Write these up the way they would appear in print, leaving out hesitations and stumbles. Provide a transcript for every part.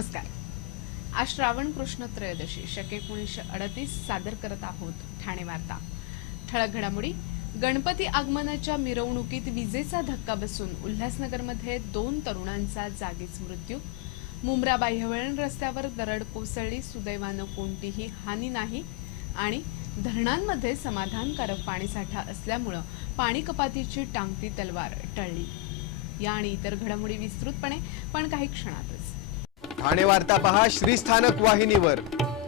नमस्कार। आज श्रावण कृष्ण त्रयोदशी शके 1938 सादर करत आहोत ठाणे वार्ता। ठळक घडामोडी। गणपती आगमनाच्या मिरवणुकीत विजेचा धक्का बसून उल्हासनगरमध्ये 2 तरुणांचा जागीच मृत्यू। मुंब्रा बाह्यवळण रस्त्यावर दरड कोसळली, सुदैवानं कोणतीही हानी नाही। आणि धरणांमध्ये समाधानकारक पाणीसाठा असल्यामुळे पाणी कपातीची टांगती तलवार टळली। या आणि इतर घडामोडी विस्तृतपणे पण काही क्षणातच। ठाणे वार्ता पहा श्रीस्थानक वाहिनीवर।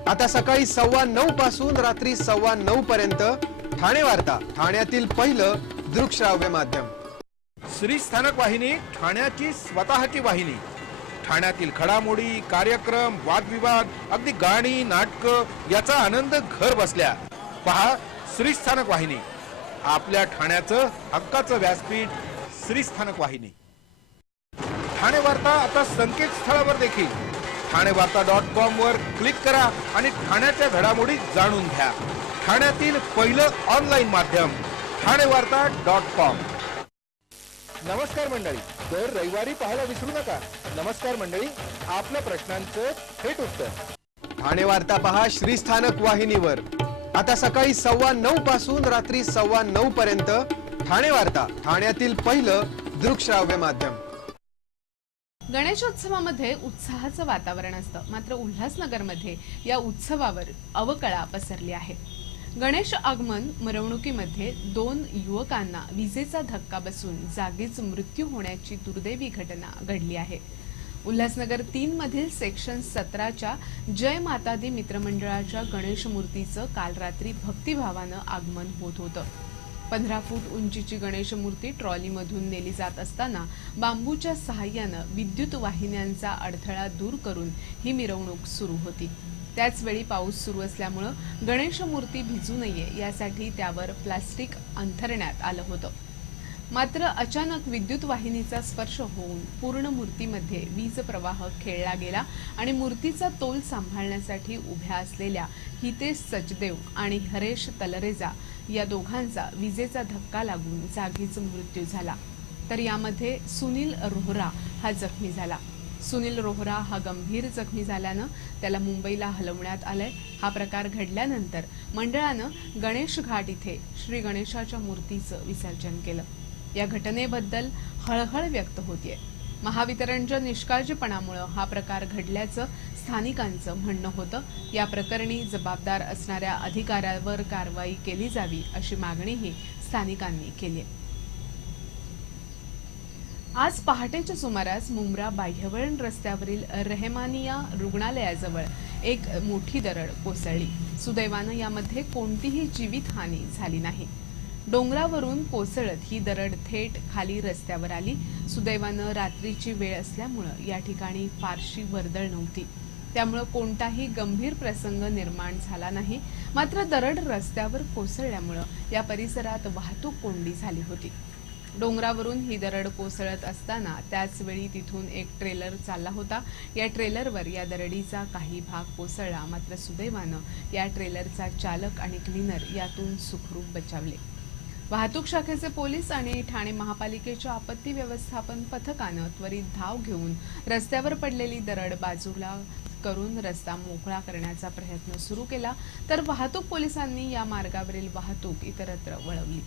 आता सकाळी 9:15 पासून रात्री 9:15 पर्यंत ठाणे वार्ता, ठाण्यातील पहिलं दृकश्राव्य माध्यम। श्रीस्थानक वाहिनी ठाण्याची स्वतःची वाहिनी। ठाण्यातील घडामोडी, कार्यक्रम, वादविवाद, अगदी गाणी, नाटक याचा आनंद घर बसल्या पहा श्रीस्थानक वाहिनी। आपल्या ठाण्याचं हक्काचं व्यासपीठ श्रीस्थानक वाहिनी। ठाणे वार्ता आता संकेतस्थळावर देखील ठाणेवार्ता.com वर क्लिक करा आणि ठाण्याच्या घडामोडी जाणून घ्या। ठाण्यातील पहिलं ऑनलाईन माध्यम ठाणेवार्ता.com। नमस्कार मंडळी, दर रविवारी पाहायला विसरू नका। नमस्कार मंडळी, आपल्या प्रश्नांचं थेट उत्तर। ठाणे वार्ता पहा श्रीस्थानक वाहिनीवर। आता सकाळी 9:15 पासून रात्री 9:15 पर्यंत ठाणे वार्ता, ठाण्यातील पहिलं दृकश्राव्य माध्यम। गणेशोत्सवामध्ये उत्साहाचं वातावरण असतं, मात्र उल्हासनगरमध्ये या उत्सवावर अवकळा पसरली आहे। गणेश आगमन मिरवणुकीमध्ये 2 युवकांना विजेचा धक्का बसून जागीच मृत्यू होण्याची दुर्दैवी घटना घडली आहे। उल्हासनगर 3 मधील सेक्शन 17च्या जय माता दी मित्रमंडळाच्या गणेश मूर्तीचं काल रात्री भक्तिभावानं आगमन होत होतं। 15 फूट उंचीची गणेश मूर्ती ट्रॉलीमधून नेली जात असताना बांबूच्या सहाय्यानं विद्युत वाहिन्यांचा अडथळा दूर करून ही मिरवणूक सुरू होती। त्याचवेळी पाऊस सुरू असल्यामुळे गणेश मूर्ती भिजू नये यासाठी त्यावर प्लास्टिक अंथरण्यात आलं होतं। मात्र अचानक विद्युत वाहिनीचा स्पर्श होऊन पूर्ण मूर्तीमध्ये वीज प्रवाह खेळला गेला आणि मूर्तीचा तोल सांभाळण्यासाठी उभ्या असलेल्या हितेश सचदेव आणि हरेश तलरेजा या दोघांचा विजेचा धक्का लागून जागीच मृत्यू झाला। तर यामध्ये सुनील रोहरा हा जखमी झाला। सुनील रोहरा हा गंभीर जखमी झाल्यानं त्याला मुंबईला हलवण्यात आलंय। हा प्रकार घडल्यानंतर मंडळानं गणेश घाट इथे श्री गणेशाच्या मूर्तीचं विसर्जन केलं। या घटनेबद्दल हळहळ व्यक्त होतीये। महावितरणच्या निष्काळजीपणामुळे हा प्रकार घडल्याचं स्थानिकांचं म्हणणं होतं। या प्रकरणी जबाबदार असणाऱ्या अधिकाऱ्यावर कारवाई केली जावी अशी मागणीही स्थानिकांनी केली आहे। आज पहाटेच्या सुमारास मुंब्रा बाह्यवळण रस्त्यावरील रेहमानिया रुग्णालयाजवळ एक मोठी दरड कोसळली। सुदैवानं यामध्ये कोणतीही जीवितहानी झाली नाही। डोंगरावरून कोसळत ही दरड थेट खाली रस्त्यावर आली। सुदैवानं रात्रीची वेळ असल्यामुळे या ठिकाणी फारशी वर्दळ नव्हती, त्यामुळे कोणताही गंभीर प्रसंग निर्माण झाला नाही। मात्र दरड रस्त्यावर कोसळल्यामुळे या परिसरात वाहतूक कोंडी झाली होती। डोंगरावरून ही दरड कोसळत असताना त्याच वेळी तिथून एक ट्रेलर चालला होता। या ट्रेलरवर या दरडीचा काही भाग कोसळला, मात्र सुदैवानं या ट्रेलरचा चालक आणि क्लीनर यातून सुखरूप बचावले। वाहतूक शाखेचे पोलीस आणि ठाणे महापालिकेच्या आपत्ती व्यवस्थापन पथकानं त्वरित धाव घेऊन रस्त्यावर पडलेली दरड बाजूला करून रस्ता मोकळा करण्याचा प्रयत्न सुरू केला, तर वाहतूक पोलिसांनी या मार्गावरील वाहतूक इतरत्र वळवली।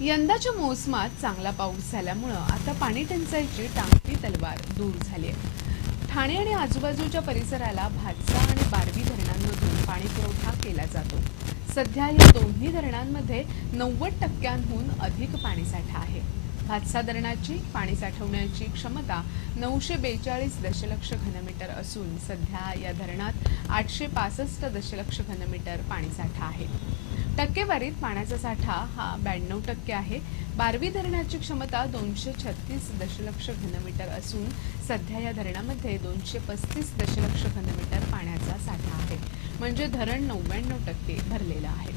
यंदाच्या मोसमात चांगला पाऊस झाल्यामुळे आता पाणी टंचाईची टांगती तलवार दूर झाली आहे। ठाणे आणि आजूबाजूच्या परिसराला भातसा आणि बारवी धरणांमधून पाणी पुरवठा केला जातो। सध्या या दोन्ही धरणांमध्ये 90% अधिक पाणीसाठा आहे। भातसा धरणाची पाणी साठवण्याची क्षमता 942 दशलक्ष घनमीटर असून सध्या या धरणात 865 दशलक्ष घनमीटर पाणीसाठा आहे। टक्केवारीत पाण्याचा साठा हा 92% आहे। बारवी धरणाची क्षमता 236 दशलक्ष घनमीटर असून सध्या या धरणामध्ये 235 दशलक्ष घनमीटर पाण्याचा साठा आहे, म्हणजे धरण 99% भरलेलं आहे।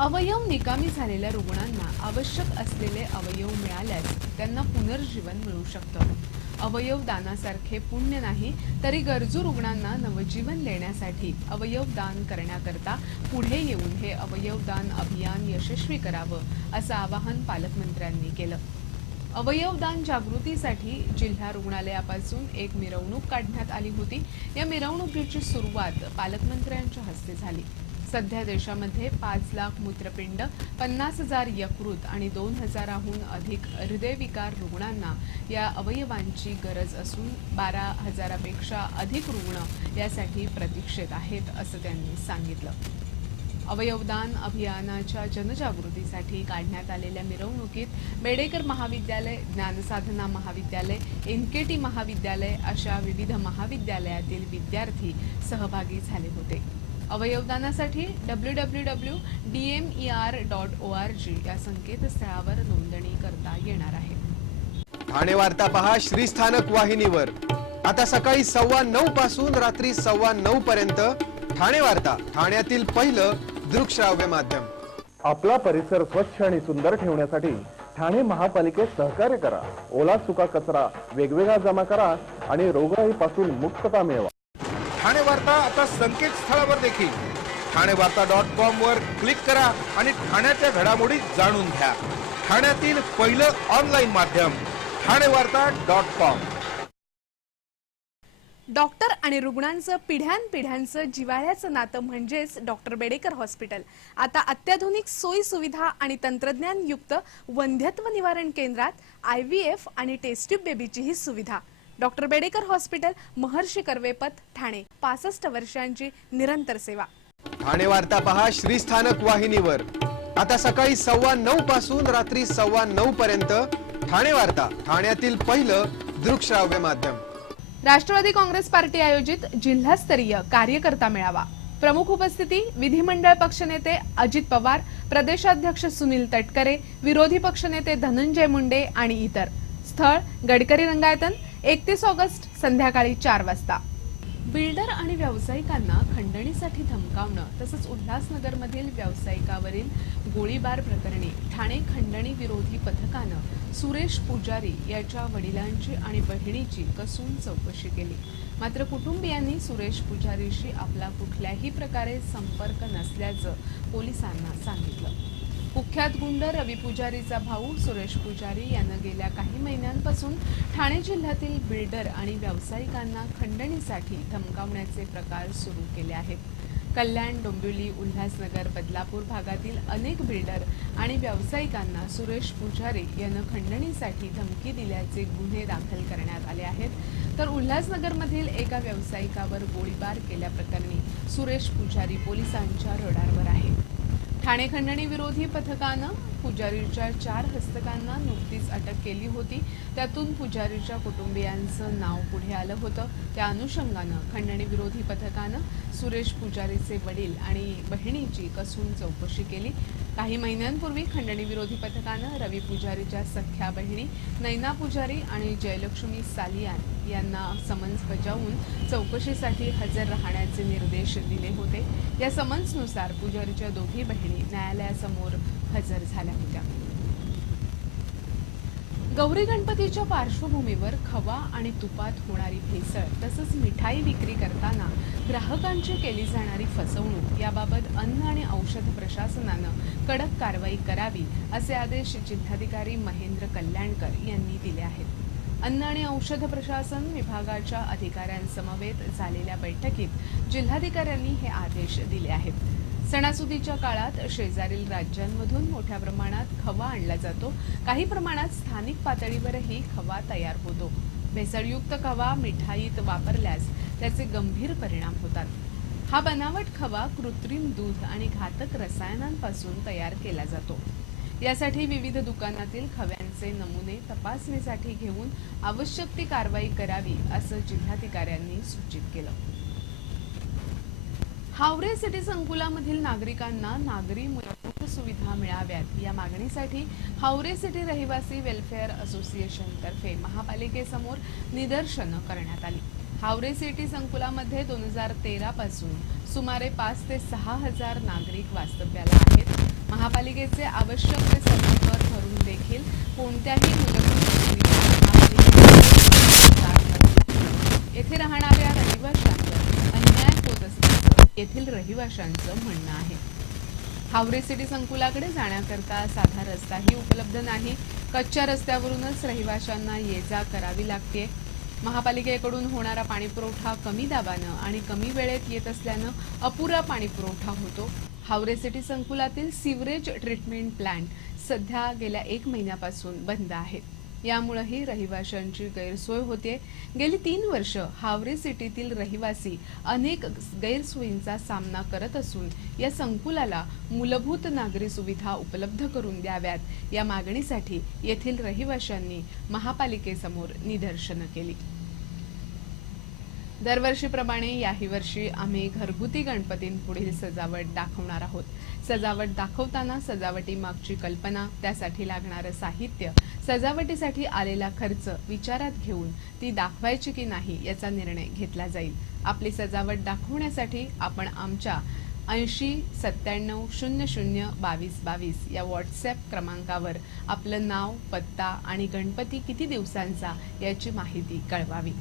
अवयव निकामी झालेल्या रुग्णांना आवश्यक असलेले अवयव मिळाल्यास त्यांना पुनर्जीवन मिळू शकतं। अवयव दानासारखे पुण्य नाही, तरी गरजू रुग्णांना नवजीवन देण्यासाठी अवयव दान करण्याकरता पुढे येऊन हे अवयव दान अभियान यशस्वी करावं असं आवाहन पालकमंत्र्यांनी केलं। अवयवदान जागृतीसाठी जिल्हा रुग्णालयापासून एक मिरवणूक काढण्यात आली होती. या मिरवणुकीची सुरुवात पालकमंत्र्यांच्या हस्ते झाली. सध्या देशामध्ये 5 लाख मूत्रपिंड, 50,000 यकृत आणि 2,000हून अधिक हृदयविकार रुग्णांना या अवयवांची गरज असून 12,000पेक्षा अधिक रुग्ण यासाठी प्रतीक्षेत आहेत, असं त्यांनी सांगितलं. अवयवदान अभियानाच्या जनजागृतीसाठी काढण्यात आलेल्या मिरवणुकीत बेडेकर महाविद्यालय, ज्ञानसाधना महाविद्यालय, NKT महाविद्यालय अशा विविध महाविद्यालयातील विद्यार्थी सहभागी झाले होते. अवयवदानासाठी www.dmer.org या संकेतस्थळावर नोंदणी करता येणार आहे. ठाणे वार्ता पहा श्रीस्थानक वाहिनीवर. आता सकाळी 9:15 पासून रात्री 9:15 पर्यंत ठाणे वार्ता, ठाण्यातील पहिलं दृकश्राव्य माध्यम. आपला परिसर स्वच्छ आणि सुंदर ठेवण्यासाठी ठाणे महापालिकेत सहकार्य करा. ओला सुका कचरा वेगवेगळा जमा करा आणि रोगराईपासून मुक्तता मिळवा. ठाणे वार्ता आता संकेतस्थळावर देखील ठाणेवार्ता.com वर क्लिक करा आणि ठाण्याच्या घडामोडी जाणून घ्या. ठाण्यातील पहिलं ऑनलाईन माध्यम ठाणेवार्ता.com. डॉक्टर आणि रुग्णांचं पिढ्यानपिढ्यांचं जिव्हाळ्याचं नातं म्हणजेच डॉक्टर बेडेकर हॉस्पिटल. आता अत्याधुनिक सोयी सुविधा आणि तंत्रज्ञानयुक्त वंध्यत्व निवारण केंद्रात IVF आणि टेस्ट ट्यूब बेबीची ही सुविधा. डॉक्टर बेडेकर हॉस्पिटल, महर्षी कर्वेपथ, ठाणे. 65 वर्षांची निरंतर सेवा. ठाणे वार्ता पहा श्रीस्थानक वाहिनीवर. आता सकाळी 9:15 पासून रात्री 9:15 पर्यंत ठाणे वार्ता, ठाण्यातील पहिलं दृकश्राव्य माध्यम. राष्ट्रवादी काँग्रेस पार्टी आयोजित जिल्हास्तरीय कार्यकर्ता मेळावा. प्रमुख उपस्थिती विधिमंडळ पक्षनेते अजित पवार, प्रदेशाध्यक्ष सुनील तटकरे, विरोधी पक्षनेते धनंजय मुंडे आणि इतर. स्थळ गडकरी रंगायतन. 31 ऑगस्ट संध्याकाळी 4 वाजता. बिल्डर आणि व्यावसायिकांना खंडणीसाठी धमकावणं तसंच उल्हासनगरमधील व्यावसायिकावरील गोळीबार प्रकरणी ठाणे खंडणी विरोधी पथकानं सुरेश पुजारी याच्या वडिलांची आणि बहिणीची कसून चौकशी केली. मात्र कुटुंबियांनी सुरेश पुजारीशी आपला कुठल्याही प्रकारे संपर्क नसल्याचं पोलिसांना सांगितलं. कुख्यात गुंड रवी पुजारीचा भाऊ सुरेश पुजारी यानं गेल्या काही महिन्यांपासून ठाणे जिल्ह्यातील बिल्डर आणि व्यावसायिकांना खंडणीसाठी धमकावण्याचे प्रकार सुरू केले आहेत. कल्याण, डोंबिवली, उल्हासनगर, बदलापूर भागातील अनेक बिल्डर आणि व्यावसायिकांना सुरेश पुजारी यानं खंडणीसाठी धमकी दिल्याचे गुन्हे दाखल करण्यात आले आहेत. तर उल्हासनगरमधील एका व्यावसायिकावर गोळीबार केल्याप्रकरणी सुरेश पुजारी पोलिसांच्या रडारवर आहे. ठाणे खंडणी विरोधी पथकानं पुजारीच्या 4 हस्तकांना नुकतीच अटक केली होती. त्यातून पुजारीच्या कुटुंबियांचं नाव पुढे आलं होतं. त्या अनुषंगानं खंडणी विरोधी पथकानं सुरेश पुजारीचे वडील आणि बहिणीची कसून चौकशी केली. काही महिन्यांपूर्वी खंडणी विरोधी पथकानं रवी पुजारीच्या सख्या बहिणी नैना पुजारी आणि जयलक्ष्मी सालियान यांना समन्स बजावून चौकशीसाठी हजर राहण्याचे निर्देश दिले होते. या समन्सनुसार पुजारीच्या दोघी बहिणी न्यायालयासमोर हजर झाल्या होत्या. गौरी गणपतीच्या पार्श्वभूमीवर खवा आणि तुपात होणारी भेसळ तसंच मिठाई विक्री करताना ग्राहकांची केली जाणारी फसवणूक याबाबत अन्न आणि औषध प्रशासनानं कडक कारवाई करावी असे आदेश जिल्हाधिकारी महेंद्र कल्याणकर यांनी दिले आहेत. अन्न आणि औषध प्रशासन विभागाच्या अधिकाऱ्यांसमवेत झालेल्या बैठकीत जिल्हाधिकाऱ्यांनी हे आदेश दिले आहेत. सणासुदीच्या काळात शेजारील राज्यांमधून मोठ्या प्रमाणात खवा आणला जातो. काही प्रमाणात स्थानिक पातळीवरही खवा तयार होतो. भेसळयुक्त खवा मिठाईत वापरल्यास त्याचे गंभीर परिणाम होतात. हा बनावट खवा कृत्रिम दूध आणि घातक रसायनांपासून तयार केला जातो. यासाठी विविध दुकानातील खव्यांचे नमुने तपासणीसाठी घेऊन आवश्यक ती कारवाई करावी असं जिल्हाधिकाऱ्यांनी सूचित केलं. हावरे सिटी संकुलामधील नागरिकांना नागरी मूलभूत सुविधा मिळाव्यात या मागणीसाठी हावरे सिटी रहिवासी वेलफेअर असोसिएशन तर्फे महापालिकेसमोर निदर्शनं करण्यात आली. हावरे सिटी संकुलामध्ये 2013 पासून सुमारे 5 ते 6 हजार नागरिक वास्तव्याला आहेत. महापालिकेचे आवश्यक ते सर्व कर ठरून देखील कोणत्याही मूलभूत सुविधा येथे राहणाऱ्या रहिवाशांवर अन्याय होत असल्याचं येथील रहिवाशांचं म्हणणं आहे. हावरे सिटी संकुलाकडे जाण्याकरता साधा रस्ताही उपलब्ध नाही. कच्च्या रस्त्यावरूनच रहिवाशांना ये-जा करावी लागते. महापालिकेकडून होणारा पाणीपुरवठा कमी दाबानं आणि कमी वेळेत येत असल्यानं अपुरा पाणीपुरवठा होतो. हावरे सिटी संकुलातील सिवरेज ट्रीटमेंट प्लांट सध्या गेल्या 1 महिन्यापासून बंद आहे. यामुळेही रहिवाशांची गैरसोय होते. गेली 3 वर्ष हावरे सिटीतील रहिवासी अनेक गैरसोयींचा सामना करत असून या संकुलाला मूलभूत नागरी सुविधा उपलब्ध करून द्याव्यात या मागणीसाठी येथील रहिवाशांनी महापालिकेसमोर निदर्शनं केली. दरवर्षीप्रमाणे याही वर्षी आम्ही घरगुती गणपतींपुढील सजावट दाखवणार आहोत. सजावट दाखवताना सजावटीमागची कल्पना, त्यासाठी लागणारं साहित्य, सजावटीसाठी आलेला खर्च विचारात घेऊन ती दाखवायची की नाही याचा निर्णय घेतला जाईल. आपली सजावट दाखवण्यासाठी आपण आमच्या 8097002222 या व्हॉट्सॲप क्रमांकावर आपलं नाव, पत्ता आणि गणपती किती दिवसांचा याची माहिती कळवावी.